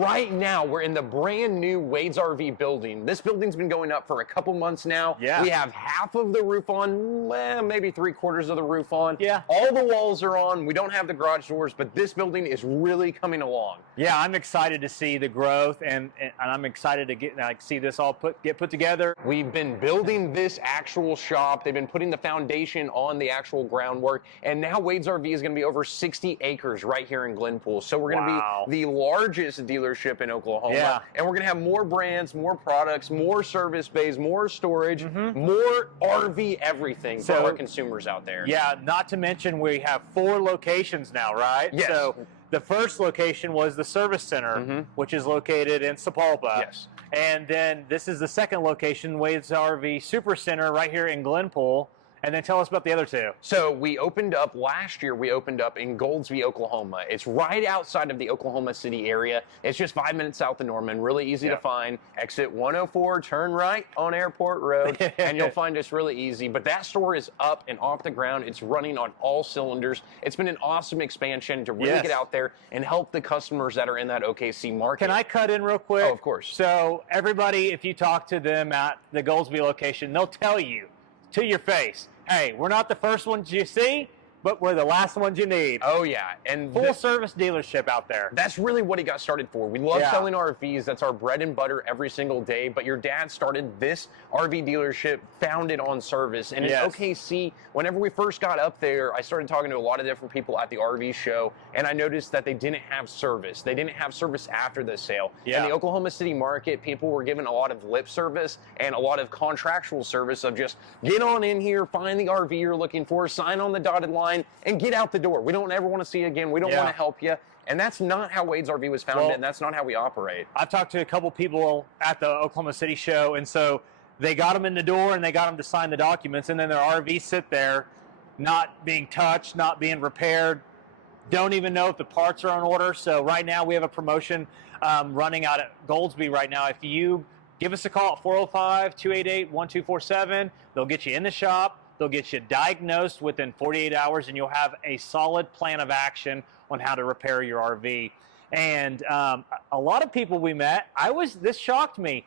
right now we're in the brand new Wade's RV building. This building's been going up for a couple months now. Yeah. We have half of the roof on, maybe 3/4 of the roof on. Yeah. All the walls are on. We don't have the garage doors, but this building is really coming along. Yeah, I'm excited to see the growth, and I'm excited to see this all get put together. We've been building this actual shop. They've been putting the foundation on the actual groundwork, and now Wade's RV is going to be over 60 acres right here in Glenpool. So we're going to be the largest dealership in Oklahoma, and we're going to have more brands, more products, more service bays, more storage, more RV everything for our consumers out there. Yeah, not to mention we have 4 locations now, right? Yes. So the first location was the service center, which is located in Sapulpa. Yes. And then this is the second location, Wade's RV Super Center, right here in Glenpool. And then tell us about the other 2. So we opened up last year, we opened up in Goldsby, Oklahoma. It's right outside of the Oklahoma City area. It's just 5 minutes south of Norman, really easy to find. Exit 104, turn right on Airport Road, and you'll find us really easy. But that store is up and off the ground. It's running on all cylinders. It's been an awesome expansion to really get out there and help the customers that are in that OKC market. Can I cut in real quick? Oh, of course. So everybody, if you talk to them at the Goldsby location, they'll tell you to your face, hey, we're not the first ones you see, but we're the last ones you need. Oh, yeah. And full service dealership out there. That's really what he got started for. We love selling RVs. That's our bread and butter every single day. But your dad started this RV dealership founded on service. And in OKC, whenever we first got up there, I started talking to a lot of different people at the RV show, and I noticed that they didn't have service. They didn't have service after the sale. In the Oklahoma City market, people were given a lot of lip service and a lot of contractual service of just get on in here, find the RV you're looking for, sign on the dotted line, and get out the door. We don't ever want to see you again. We don't want to help you. And that's not how Wade's RV was founded, and that's not how we operate. I've talked to a couple people at the Oklahoma City show, and so they got them in the door and they got them to sign the documents, and then their RV sit there not being touched, not being repaired, don't even know if the parts are on order. So right now we have a promotion running out at Goldsby right now. If you give us a call at 405-288-1247, they'll get you in the shop. They'll get you diagnosed within 48 hours, and you'll have a solid plan of action on how to repair your RV. And a lot of people we met, this shocked me.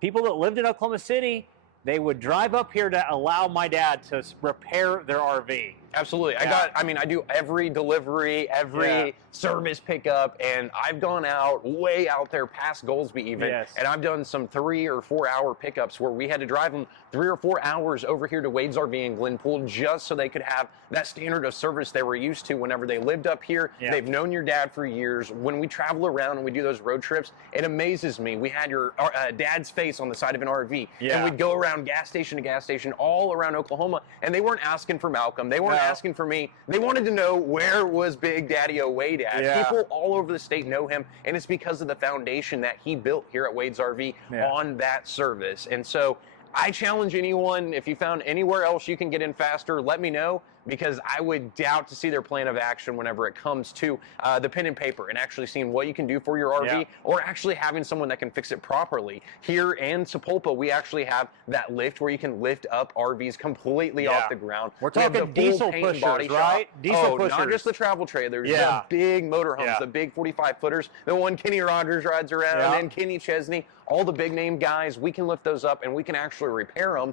People that lived in Oklahoma City, they would drive up here to allow my dad to repair their RV. Absolutely. I do every delivery, every service pickup, and I've gone out, way out there past Goldsby even, and I've done some 3 or 4 hour pickups where we had to drive them 3 or 4 hours over here to Wade's RV in Glenpool just so they could have that standard of service they were used to whenever they lived up here. They've known your dad for years. When we travel around and we do those road trips, it amazes me. We had your dad's face on the side of an RV, and we'd go around gas station to gas station all around Oklahoma, and they weren't asking for Malcolm. They weren't asking for me. They wanted to know where was Big Daddy-O Wade at. People all over the state know him, and it's because of the foundation that he built here at Wade's RV on that service. And so I challenge anyone, if you found anywhere else you can get in faster, let me know, because I would doubt to see their plan of action whenever it comes to the pen and paper and actually seeing what you can do for your RV or actually having someone that can fix it properly. Here in Sapulpa, we actually have that lift where you can lift up RVs completely off the ground. We're talking diesel pushers, right? Diesel pushers. Not just the travel trailers, the big motorhomes, the big 45-footers, the one Kenny Rogers rides around, and Kenny Chesney, all the big name guys, we can lift those up and we can actually repair them.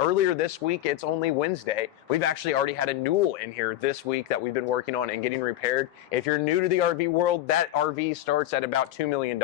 Earlier this week, it's only Wednesday, we've actually already had a Newell in here this week that we've been working on and getting repaired. If you're new to the RV world, that RV starts at about $2 million.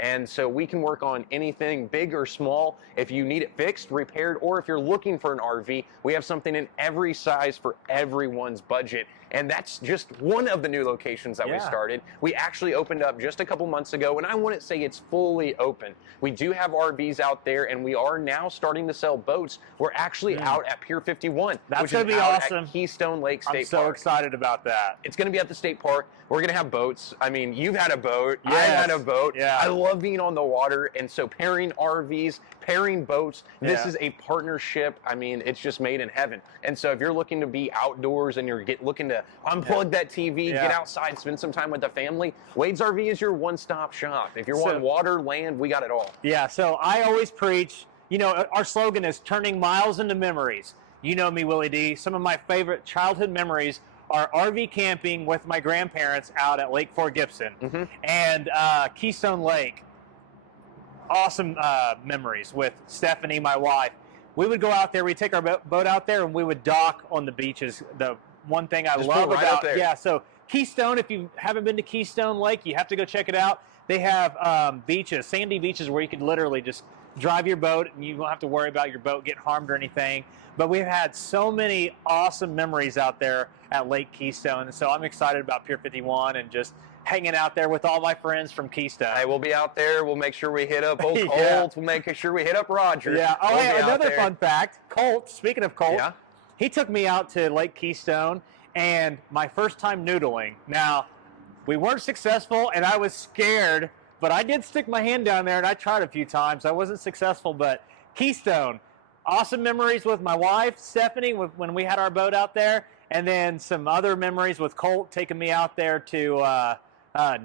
And so we can work on anything big or small. If you need it fixed, repaired, or if you're looking for an RV, we have something in every size for everyone's budget. And that's just one of the new locations that we started. We actually opened up just a couple months ago, and I wouldn't say it's fully open. We do have RVs out there, and we are now starting to sell boats. We're actually out at Pier 51. That's going to be awesome. At Keystone Lake State Park. I'm so excited about that. It's going to be at the state park. We're going to have boats. I mean, you've had a boat. I've had a boat. I love being on the water, and so pairing RVs, pairing boats, this is a partnership. I mean, it's just made in heaven. And so if you're looking to be outdoors and you're looking to unplug that TV, get outside, spend some time with the family, Wade's RV is your one-stop shop. If you're wanting water, land, we got it all. Yeah, so I always preach, you know, our slogan is turning miles into memories. You know me, Willie D. Some of my favorite childhood memories our RV camping with my grandparents out at Lake Fort Gibson. And Keystone Lake. Awesome memories with Stephanie, my wife. We would go out there, we'd take our boat out there, and we would dock on the beaches. The one thing I love about, so Keystone, if you haven't been to Keystone Lake, you have to go check it out. They have beaches, sandy beaches, where you can literally just drive your boat, and you don't have to worry about your boat getting harmed or anything. But we've had so many awesome memories out there at Lake Keystone, and so I'm excited about Pier 51 and just hanging out there with all my friends from Keystone. Hey, we'll be out there. We'll make sure we hit up old Colt. We'll make sure we hit up Roger. Yeah. Oh, hey, another fun fact. Colt, speaking of Colt, he took me out to Lake Keystone, and my first time noodling. Now, we weren't successful, and I was scared, but I did stick my hand down there, and I tried a few times. I wasn't successful, but Keystone, awesome memories with my wife, Stephanie, when we had our boat out there, and then some other memories with Colt taking me out there to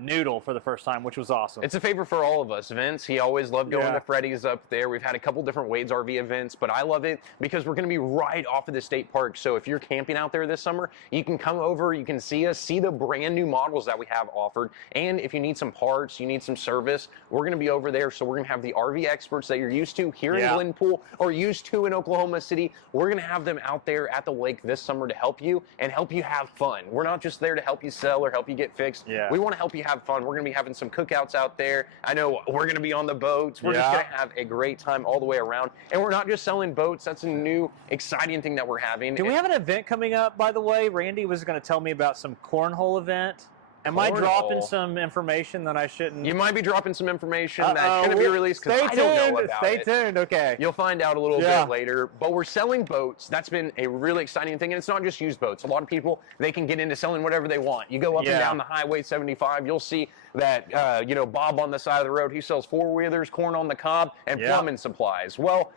noodle for the first time, which was awesome. It's a favorite for all of us. Vince, he always loved going to Freddy's up there. We've had a couple different Wade's RV events, but I love it because we're going to be right off of the state park. So if you're camping out there this summer, you can come over, you can see us, see the brand new models that we have offered. And if you need some parts, you need some service, we're going to be over there. So we're going to have the RV experts that you're used to here in Glenpool or used to in Oklahoma City. We're going to have them out there at the lake this summer to help you and help you have fun. We're not just there to help you sell or help you get fixed. We want to help you have fun. We're going to be having some cookouts out there. I know we're going to be on the boats. We're just going to have a great time all the way around. And we're not just selling boats. That's a new, exciting thing that we're having. Do we have an event coming up, by the way? Randy was going to tell me about some cornhole event. Am I dropping some information that I shouldn't? You might be dropping some information that shouldn't be released because I don't know about it. Stay tuned, okay. You'll find out a little bit later. But we're selling boats. That's been a really exciting thing. And it's not just used boats. A lot of people, they can get into selling whatever they want. You go up and down the Highway 75, you'll see that, Bob on the side of the road, he sells four-wheelers, corn on the cob, and plumbing supplies. Well,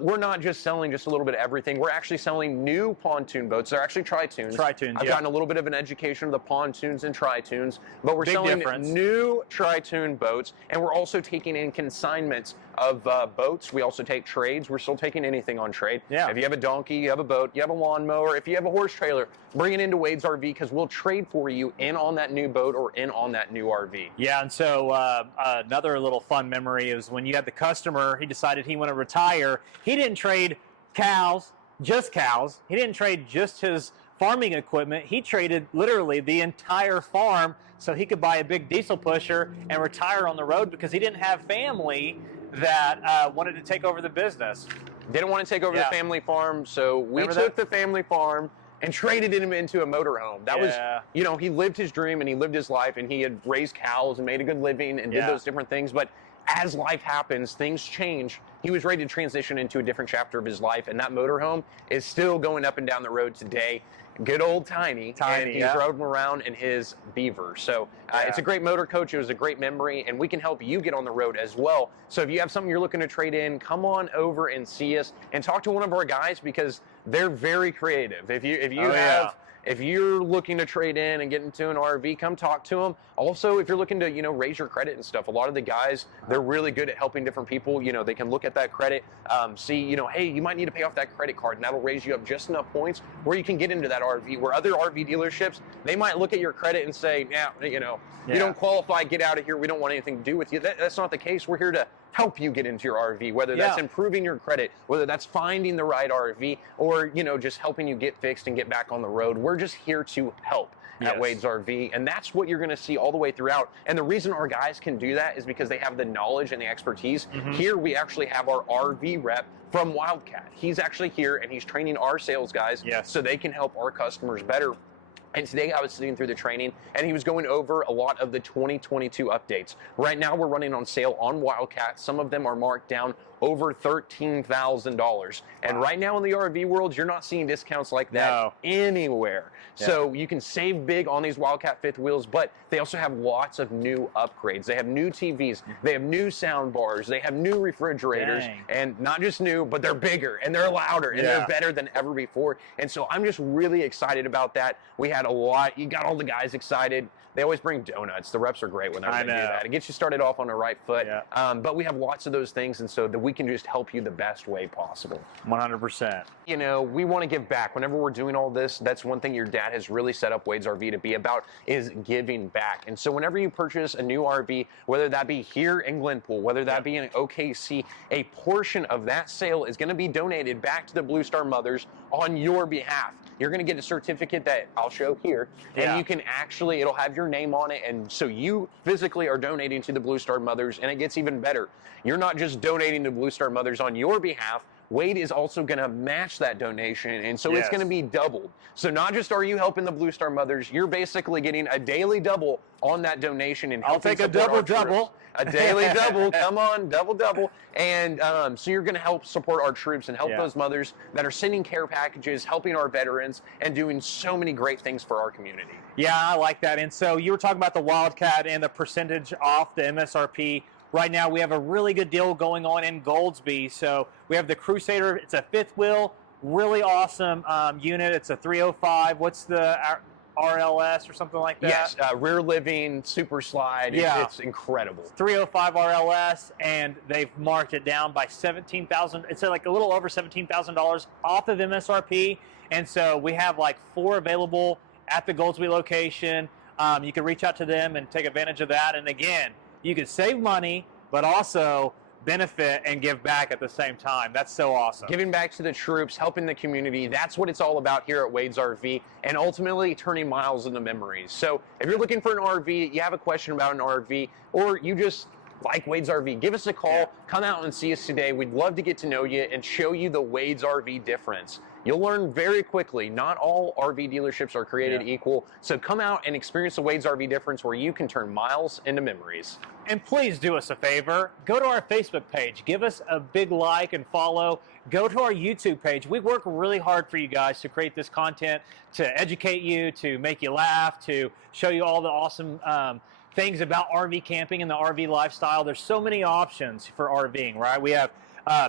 we're not just selling just a little bit of everything. We're actually selling new pontoon boats. They're actually tri-toons. I've gotten a little bit of an education of the pontoons and tri-toons, but we're selling new tri-toon boats, and we're also taking in consignments of boats. We also take trades. We're still taking anything on trade. If you have a donkey, you have a boat, you have a lawnmower, if you have a horse trailer, bring it into Wade's RV because we'll trade for you in on that new boat or in on that new RV. Yeah, and so another little fun memory is when you had the customer, he decided he wanted to retire. He didn't trade cows, just cows. He didn't trade just his farming equipment. He traded literally the entire farm so he could buy a big diesel pusher and retire on the road because he didn't have family that wanted to take over the business. Didn't want to take over the family farm, so we took the family farm and traded him into a motorhome. That was, he lived his dream and he lived his life and he had raised cows and made a good living and did those different things. But as life happens, things change. He was ready to transition into a different chapter of his life, and that motorhome is still going up and down the road today. Good old Tiny, and he drove him around in his Beaver. So it's a great motor coach. It was a great memory, and we can help you get on the road as well. So if you have something you're looking to trade in, come on over and see us and talk to one of our guys because they're very creative. If you're looking to trade in and get into an RV, come talk to them. Also, if you're looking to, raise your credit and stuff, a lot of the guys, they're really good at helping different people. They can look at that credit, see, hey, you might need to pay off that credit card, and that'll raise you up just enough points where you can get into that RV. Where other RV dealerships, they might look at your credit and say, you don't qualify, get out of here. We don't want anything to do with you. That's not the case. We're here to help you get into your RV, whether that's improving your credit, whether that's finding the right RV, or, just helping you get fixed and get back on the road. We're just here to help at Wade's RV, and that's what you're going to see all the way throughout. And the reason our guys can do that is because they have the knowledge and the expertise. Here we actually have our RV rep from Wildcat. He's actually here, and he's training our sales guys so they can help our customers better. And today I was sitting through the training, and he was going over a lot of the 2022 updates. Right now we're running on sale on Wildcat. Some of them are marked down over $13,000. And right now in the RV world, you're not seeing discounts like that anywhere. So you can save big on these Wildcat fifth wheels, but they also have lots of new upgrades. They have new TVs, they have new sound bars, they have new refrigerators, and not just new, but they're bigger and they're louder and they're better than ever before. And so I'm just really excited about that. We had a lot, you got all the guys excited. They always bring donuts. The reps are great when they're going to do that. It gets you started off on the right foot. But we have lots of those things, and so we can just help you the best way possible. 100%. You know, we want to give back. Whenever we're doing all this, that's one thing your dad has really set up Wade's RV to be about, is giving back. And so whenever you purchase a new RV, whether that be here in Glenpool, whether that be in OKC, a portion of that sale is going to be donated back to the Blue Star Mothers on your behalf. You're going to get a certificate that I'll show here, and you can actually, it'll have your name on it, and so you physically are donating to the Blue Star Mothers, and it gets even better. You're not just donating to Blue Star Mothers on your behalf, Wade is also going to match that donation, and so it's going to be doubled. So not just are you helping the Blue Star Mothers, you're basically getting a daily double on that donation. And I'll take a double. A daily double, come on, double. And so you're going to help support our troops and help those mothers that are sending care packages, helping our veterans, and doing so many great things for our community. Yeah, I like that. And so you were talking about the Wildcat and the percentage off the MSRP. Right now, we have a really good deal going on in Goldsby. So we have the Crusader. It's a fifth wheel, really awesome unit. It's a 305. What's the RLS or something like that? Yes, rear living, super slide. Yeah. It's incredible. 305 RLS, and they've marked it down by $17,000. It's like a little over $17,000 off of MSRP. And so we have like 4 available at the Goldsby location. You can reach out to them and take advantage of that. And again, you can save money, but also benefit and give back at the same time. That's so awesome. Giving back to the troops, helping the community, that's what it's all about here at Wade's RV, and ultimately turning miles into memories. So if you're looking for an RV, you have a question about an RV, or you just like Wade's RV, give us a call, come out and see us today. We'd love to get to know you and show you the Wade's RV difference. You'll learn very quickly, not all RV dealerships are created equal. So come out and experience the Wade's RV difference, where you can turn miles into memories. And please do us a favor. Go to our Facebook page. Give us a big like and follow. Go to our YouTube page. We work really hard for you guys to create this content, to educate you, to make you laugh, to show you all the awesome things about RV camping and the RV lifestyle. There's so many options for RVing, right? We have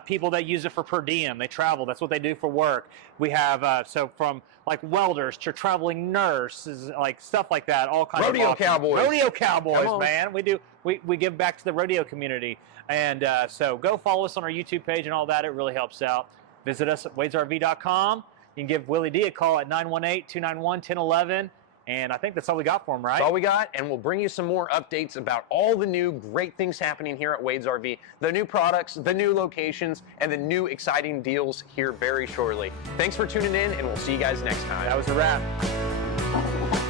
people that use it for per diem. They travel. That's what they do for work. We have, so from like welders to traveling nurses, like stuff like that, all kinds of rodeo cowboys. Rodeo cowboys, man. We give back to the rodeo community. And so go follow us on our YouTube page and all that. It really helps out. Visit us at wadesrv.com. You can give Willie D a call at 918-291-1011. And I think that's all we got for him, right? That's all we got, and we'll bring you some more updates about all the new great things happening here at Wade's RV, the new products, the new locations, and the new exciting deals here very shortly. Thanks for tuning in, and we'll see you guys next time. That was a wrap.